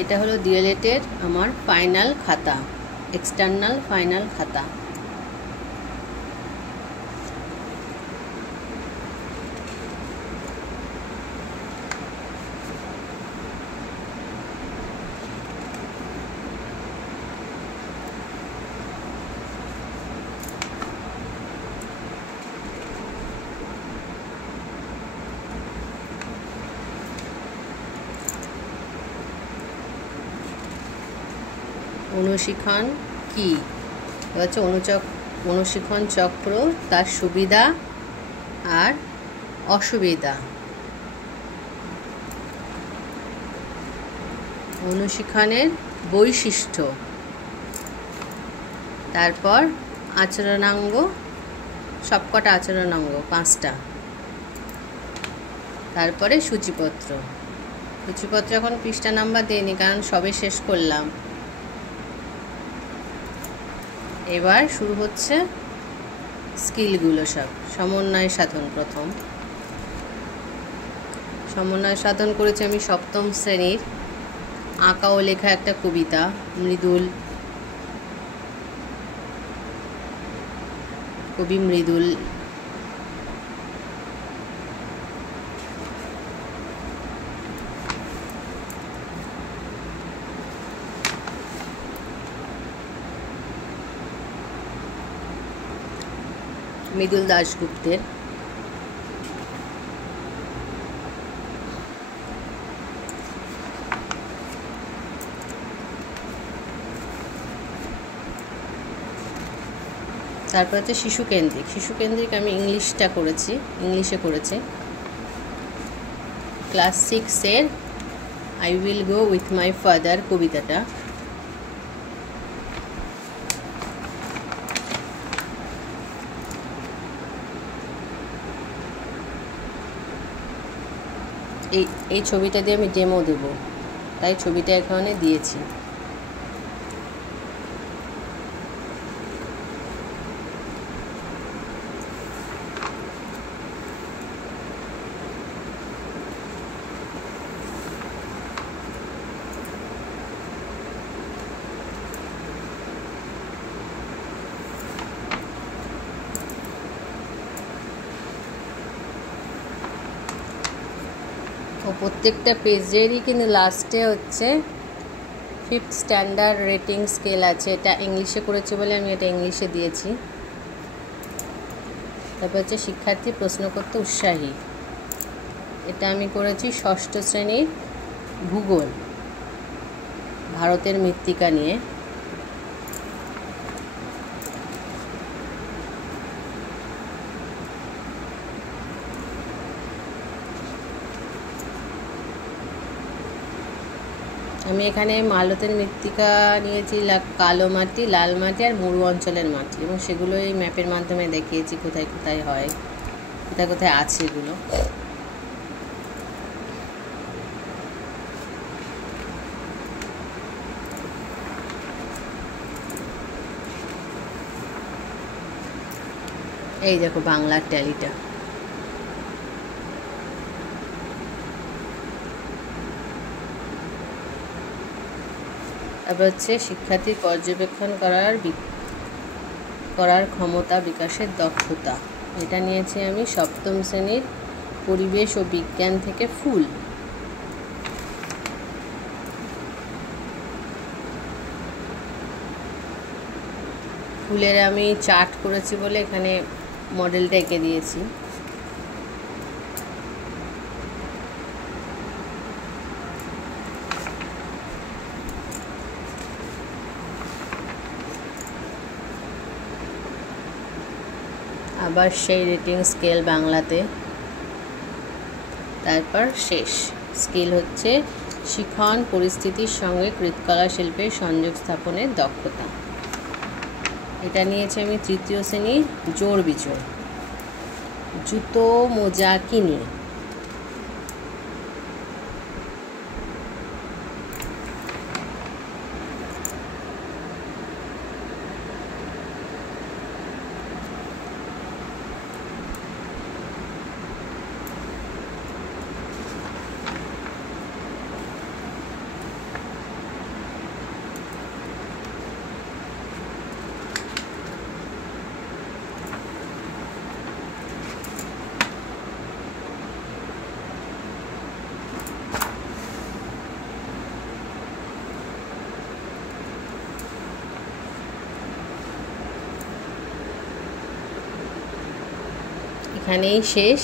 এটা হলো ডিএলএড আমার ফাইনাল খাতা, এক্সটার্নাল ফাইনাল খাতা। অনুশীলন কি হচ্ছে? অনুশীলন চক্র, তার সুবিধা আর অসুবিধা। অনুশীলনের বৈশিষ্ট্য, তারপর আচরণাঙ্গ, সবকটা আচরণাঙ্গ 5টা, তারপরে সূচিপত্র। সূচিপত্র এখন পৃষ্ঠা নাম্বার দেয়নি কারণ সবে শেষ করলাম। এবার শুরু হচ্ছে স্কিলগুলো সব। সমন্বয় সাধন, প্রথম সমন্বয় সাধন করেছি আমি 7ম শ্রেণীর। আঁকা ও লেখা একটা কবিতা, মৃদুল, কবি মৃদুল। মৃদুল দাশগুপ্তের। তারপর হচ্ছে শিশু কেন্দ্রিক। শিশু কেন্দ্রিক আমি ইংলিশে করেছি। ক্লাস 6-এর I will go with my father কবিতাটা। এই ছবিটা দিয়ে আমি ডেমো দেব, তাই ছবিটা এখানে দিয়েছি। ও প্রত্যেকটা পেজেরই কিন্তু লাস্টে হচ্ছে 5th স্ট্যান্ডার্ড রেটিং স্কেল আছে। এটা ইংলিশে করেছি বলে আমি এটা ইংলিশে দিয়েছি। তারপর হচ্ছে শিক্ষার্থী প্রশ্ন করতে উৎসাহী, এটা আমি করেছি 6ষ্ঠ শ্রেণীর ভূগোল, ভারতের মৃত্তিকা নিয়ে। আমি এখানে ভারতের মৃত্তিকা নিয়েছি, কালো মাটি, লাল মাটি আর মরু অঞ্চলের মাটি, এবং সেগুলো এই ম্যাপের মাধ্যমে দেখিয়েছি কোথায় কোথায় হয়, কোথায় কোথায় আছে এগুলো। এই দেখো বাংলার ট্যালিটা। তারপর হচ্ছে শিক্ষার্থীর পর্যবেক্ষণ করার ক্ষমতা বিকাশের দক্ষতা, এটা নিয়েছি আমি 7ম শ্রেণীর পরিবেশ ও বিজ্ঞান থেকে ফুল। ফুলের আমি চার্ট করেছি বলে এখানে মডেলটা এঁকে দিয়েছি। আবার সেই রেটিং স্কেল বাংলাতে। তারপর শেষ স্কিল হচ্ছে শিখন পরিস্থিতির সঙ্গে কৃতকলা শিল্পের সংযোগ স্থাপনের দক্ষতা, এটা নিয়েছি আমি 3য় শ্রেণীর জোড় বিজোড়। জুতো মোজা কিনে, এখানেই শেষ।